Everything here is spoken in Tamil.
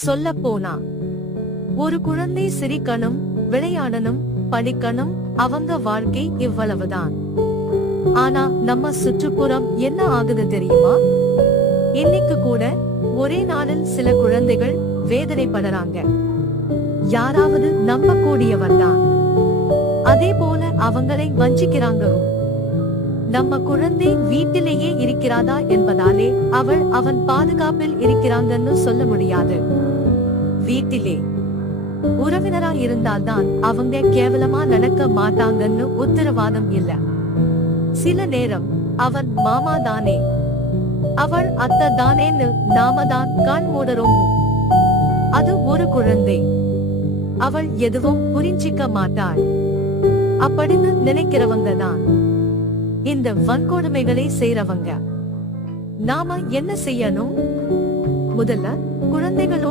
சொல்ல போனா ஒரு குழந்தை சிரிக்கணும் விளையாடணும் படிக்கணும் அவங்க வாழ்க்கை இவ்வளவுதான். ஆனா நம்ம சுற்றுப்புறம் என்ன ஆகுது தெரியுமா? இன்னைக்கு கூட ஒரே நாளில் சில குழந்தைகள் வேதனைப்படுறாங்க. யாராவது நம்ப கூடியவர்தான் அதே போல அவங்களை வஞ்சிக்கிறாங்க. நம்ம குழந்தை வீட்டிலேயே இருக்கிறாதா என்பதாலே அவள் அவன் பாதுகாப்பில் இருக்கிறாங்கன்னு சொல்ல முடியாது. வீட்டிலே. உறவினரா இருந்தால்தான் அவங்க கேவலமா நடக்க மாட்டாங்கன்னு உத்தரவாதம் இல்ல. சில நேரம் அவன் மாமா தானே. அவள் அத்தை தானேன்னு நாம தான் கண் மூடறோம்? அது ஒரு குழந்தை. அவள் எதுவும் புரிஞ்சிக்க மாட்டாள். அப்படின்னு நினைக்கிறவங்க தான். இந்த வன்கொடுமைகளை செய்றவங்க. நாம என்ன செய்யணும்? முதல்ல குழந்தைகளோட